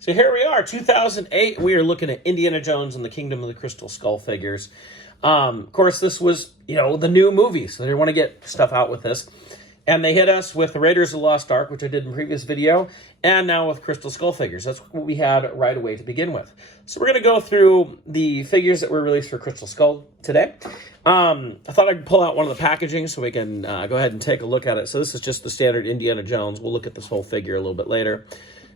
So here we are, 2008. We are looking at Indiana Jones and the Kingdom of the Crystal Skull figures. Of course, this was, the new movie, so they want to get stuff out with this. And they hit us with the Raiders of the Lost Ark, which I did in a previous video, and now with Crystal Skull figures. That's what we had right away to begin with. So we're going to go through the figures that were released for Crystal Skull today. I thought I'd pull out one of the packaging so we can go ahead and take a look at it. So this is just the standard Indiana Jones. We'll look at this whole figure a little bit later.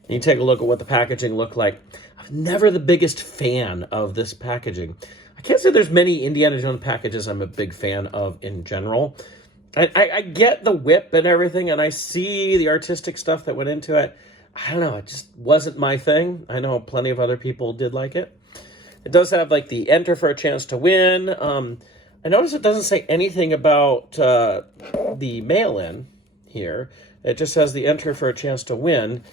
And you take a look at what the packaging looked like. I'm never the biggest fan of this packaging. I can't say there's many Indiana Jones packages I'm a big fan of in general. I get the whip and everything, and I see the artistic stuff that went into it. I don't know, it just wasn't my thing. I know plenty of other people did like it. It does have like the enter for a chance to win. I notice it doesn't say anything about the mail-in here. It just says the enter for a chance to win.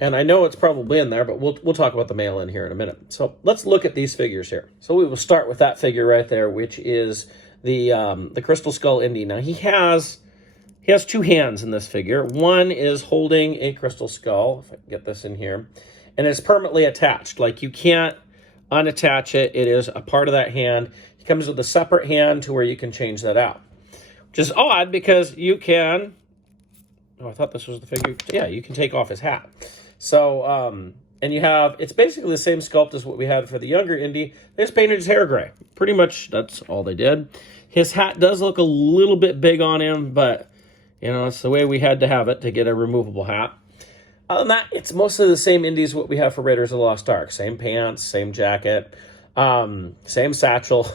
And I know it's probably in there, but we'll talk about the mail-in here in a minute. So let's look at these figures here. So we will start with that figure right there, which is the Crystal Skull Indy. Now he has two hands in this figure. One is holding a crystal skull, if I can get this in here, and it's permanently attached. Like you can't unattach it. It is a part of that hand. He comes with a separate hand to where you can change that out, which is odd because you can. Oh, I thought this was the figure. Yeah, you can take off his hat. So, and you have, it's basically the same sculpt as what we had for the younger Indy. They just painted his hair gray. Pretty much that's all they did. His hat does look a little bit big on him, but, it's the way we had to have it to get a removable hat. Other than that, it's mostly the same Indies what we have for Raiders of the Lost Ark. Same pants, same jacket, same satchel.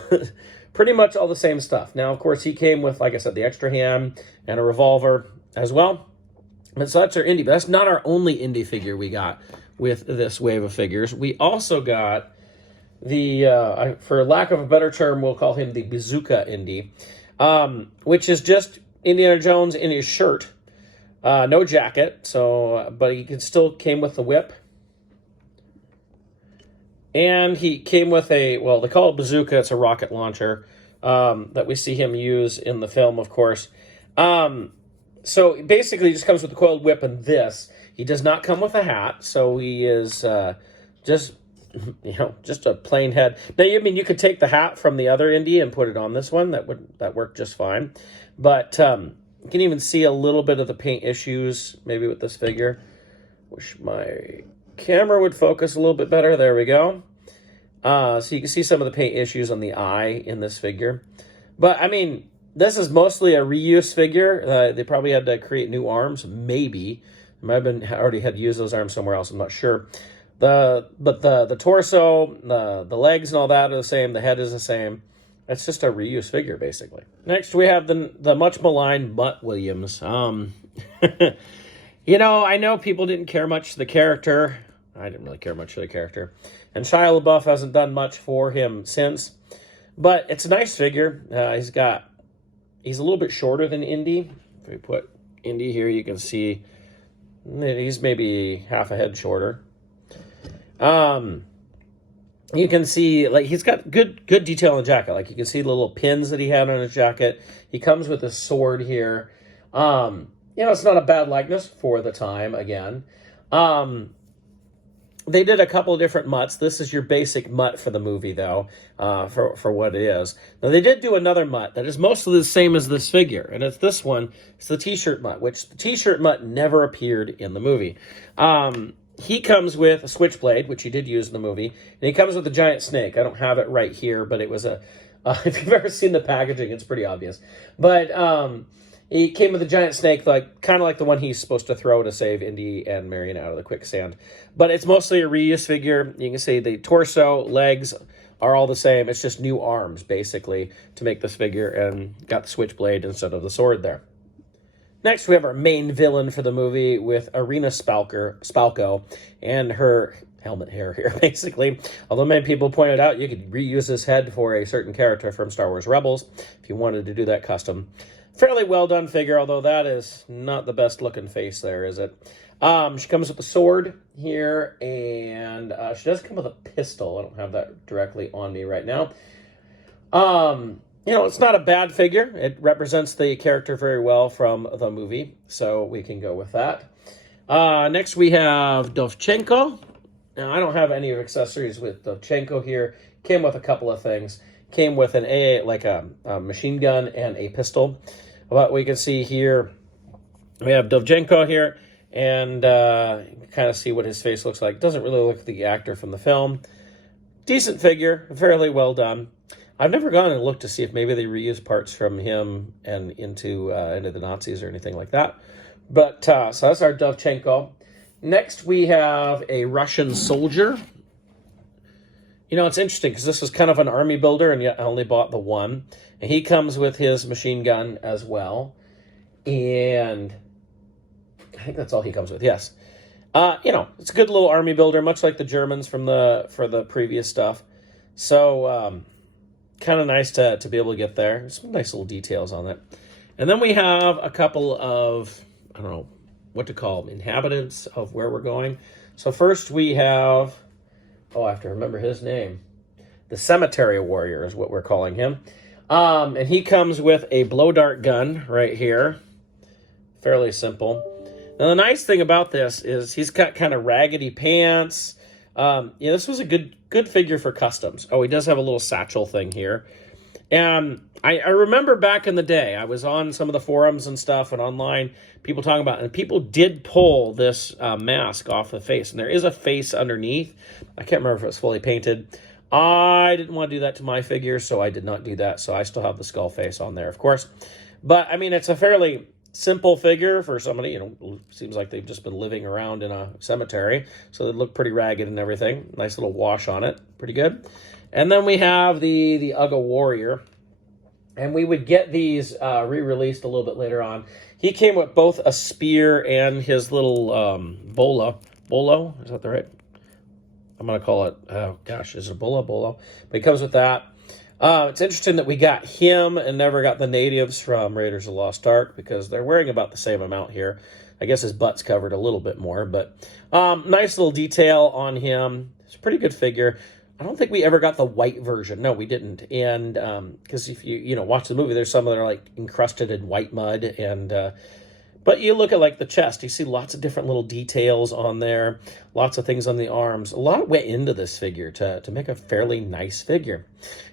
Pretty much all the same stuff. Now, of course, he came with, like I said, the extra hand and a revolver as well. And so that's our Indy, but that's not our only Indy figure we got with this wave of figures. We also got the, for lack of a better term, we'll call him the Bazooka Indy, which is just Indiana Jones in his shirt. No jacket, so but he still came with the whip. And he came with they call it Bazooka. It's a rocket launcher that we see him use in the film, of course. So basically, he just comes with the coiled whip and this. He does not come with a hat, so he is just a plain head. Now, you could take the hat from the other Indy and put it on this one. That worked just fine. But you can even see a little bit of the paint issues maybe with this figure. Wish my camera would focus a little bit better. There we go. So you can see some of the paint issues on the eye in this figure. But, this is mostly a reuse figure. They probably had to create new arms, maybe. It might have been already had to use those arms somewhere else. I'm not sure. But the torso, the legs, and all that are the same. The head is the same. It's just a reuse figure, basically. Next, we have the much maligned Mutt Williams. I know people didn't care much for the character. I didn't really care much for the character, and Shia LaBeouf hasn't done much for him since. But it's a nice figure. He's a little bit shorter than Indy. If we put Indy here, you can see he's maybe half a head shorter. You can see, he's got good detail in the jacket. You can see the little pins that he had on his jacket. He comes with a sword here. It's not a bad likeness for the time, again. They did a couple of different Mutts. This is your basic Mutt for the movie, though, for what it is. Now, they did do another Mutt that is mostly the same as this figure, and it's this one. It's the T-shirt Mutt, which the T-shirt Mutt never appeared in the movie. He comes with a switchblade, which he did use in the movie, and he comes with a giant snake. I don't have it right here, but it was if you've ever seen the packaging, it's pretty obvious. But he came with a giant snake, kind of like the one he's supposed to throw to save Indy and Marion out of the quicksand. But it's mostly a reuse figure. You can see the torso, legs are all the same. It's just new arms, basically, to make this figure, and got the switchblade instead of the sword there. Next, we have our main villain for the movie with Irina Spalko and her helmet hair here, basically. Although many people pointed out you could reuse this head for a certain character from Star Wars Rebels if you wanted to do that custom. Fairly well done figure, although that is not the best looking face there, is it? She comes with a sword here, and she does come with a pistol. I don't have that directly on me right now. It's not a bad figure. It represents the character very well from the movie, so we can go with that. Next, we have Dovchenko. Now, I don't have any accessories with Dovchenko here. Came with a couple of things. Came with an a machine gun and a pistol. But we can see here, we have Dovchenko here, and kind of see what his face looks like. Doesn't really look like the actor from the film. Decent figure, fairly well done. I've never gone and looked to see if maybe they reuse parts from him and into the Nazis or anything like that. But so that's our Dovchenko. Next, we have a Russian soldier. You know, it's interesting because this is kind of an army builder, and yet I only bought the one. And he comes with his machine gun as well. And I think that's all he comes with, yes. You know, it's a good little army builder, much like the Germans for the previous stuff. So, kind of nice to be able to get there. Some nice little details on it. And then we have a couple of, I don't know what to call them, inhabitants of where we're going. So first we have, I have to remember his name. The Cemetery Warrior is what we're calling him. And he comes with a blow dart gun right here. Fairly simple. Now the nice thing about this is he's got kind of raggedy pants. Yeah, this was a good figure for customs. Oh, he does have a little satchel thing here. And I remember back in the day, I was on some of the forums and stuff and online, people talking about it, and people did pull this mask off the face. And there is a face underneath. I can't remember if it was fully painted. I didn't want to do that to my figure, so I did not do that. So I still have the skull face on there, of course. But, I mean, it's a fairly simple figure for somebody, you know, seems like they've just been living around in a cemetery. So they look pretty ragged and everything. Nice little wash on it. Pretty good. And then we have the Ugga Warrior. And we would get these re-released a little bit later on. He came with both a spear and his little bolo. Is that the right? I'm going to call it, oh gosh, is it a bolo? But he comes with that. It's interesting that we got him and never got the natives from Raiders of the Lost Ark because they're wearing about the same amount here. I guess his butt's covered a little bit more, but nice little detail on him. It's a pretty good figure. I don't think we ever got the white version. No, we didn't. And because if you watch the movie, there's some that are like encrusted in white mud. And but you look at like the chest, you see lots of different little details on there, lots of things on the arms. A lot went into this figure to make a fairly nice figure.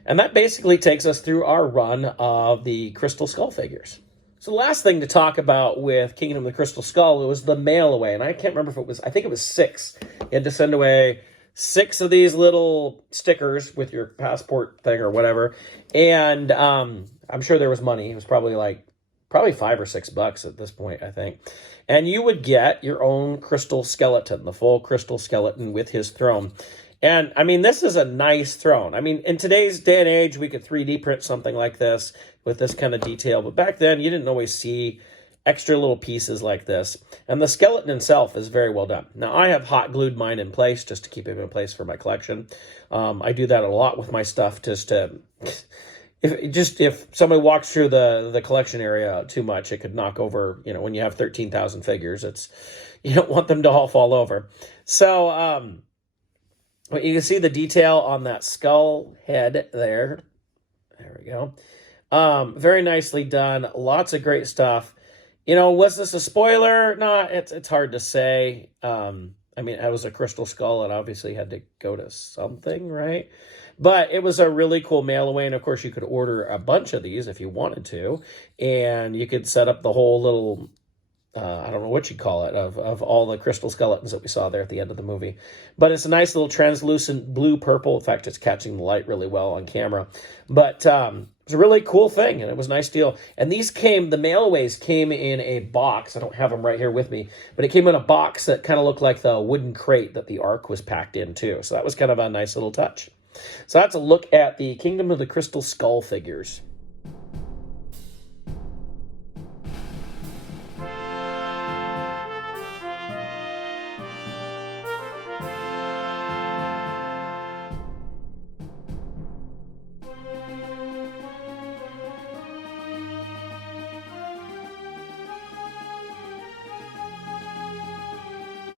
And that basically takes us through our run of the Crystal Skull figures. So the last thing to talk about with Kingdom of the Crystal Skull was the mail away. And I can't remember if it was, I think it was 6. You had to send away 6 of these little stickers with your passport thing or whatever. And I'm sure there was money. It was probably $5 or $6 at this point, I think. And you would get your own crystal skeleton, the full crystal skeleton with his throne. And, I mean, this is a nice throne. I mean, in today's day and age, we could 3D print something like this with this kind of detail. But back then, you didn't always see extra little pieces like this. And the skeleton itself is very well done. Now, I have hot glued mine in place just to keep it in place for my collection. I do that a lot with my stuff just to... If somebody walks through the collection area too much, it could knock over, when you have 13,000 figures, you don't want them to all fall over. So, but you can see the detail on that skull head there. There we go. Very nicely done. Lots of great stuff. Was this a spoiler? No, it's hard to say. I mean, it was a crystal skull. It obviously had to go to something, right? But it was a really cool mail away. And of course, you could order a bunch of these if you wanted to. And you could set up the whole little, I don't know what you call it, of all the crystal skeletons that we saw there at the end of the movie. But it's a nice little translucent blue-purple. In fact, it's catching the light really well on camera. But it's a really cool thing, and it was a nice deal. And these the mailaways came in a box. I don't have them right here with me. But it came in a box that kind of looked like the wooden crate that the Ark was packed in, too. So that was kind of a nice little touch. So that's a look at the Kingdom of the Crystal Skull figures.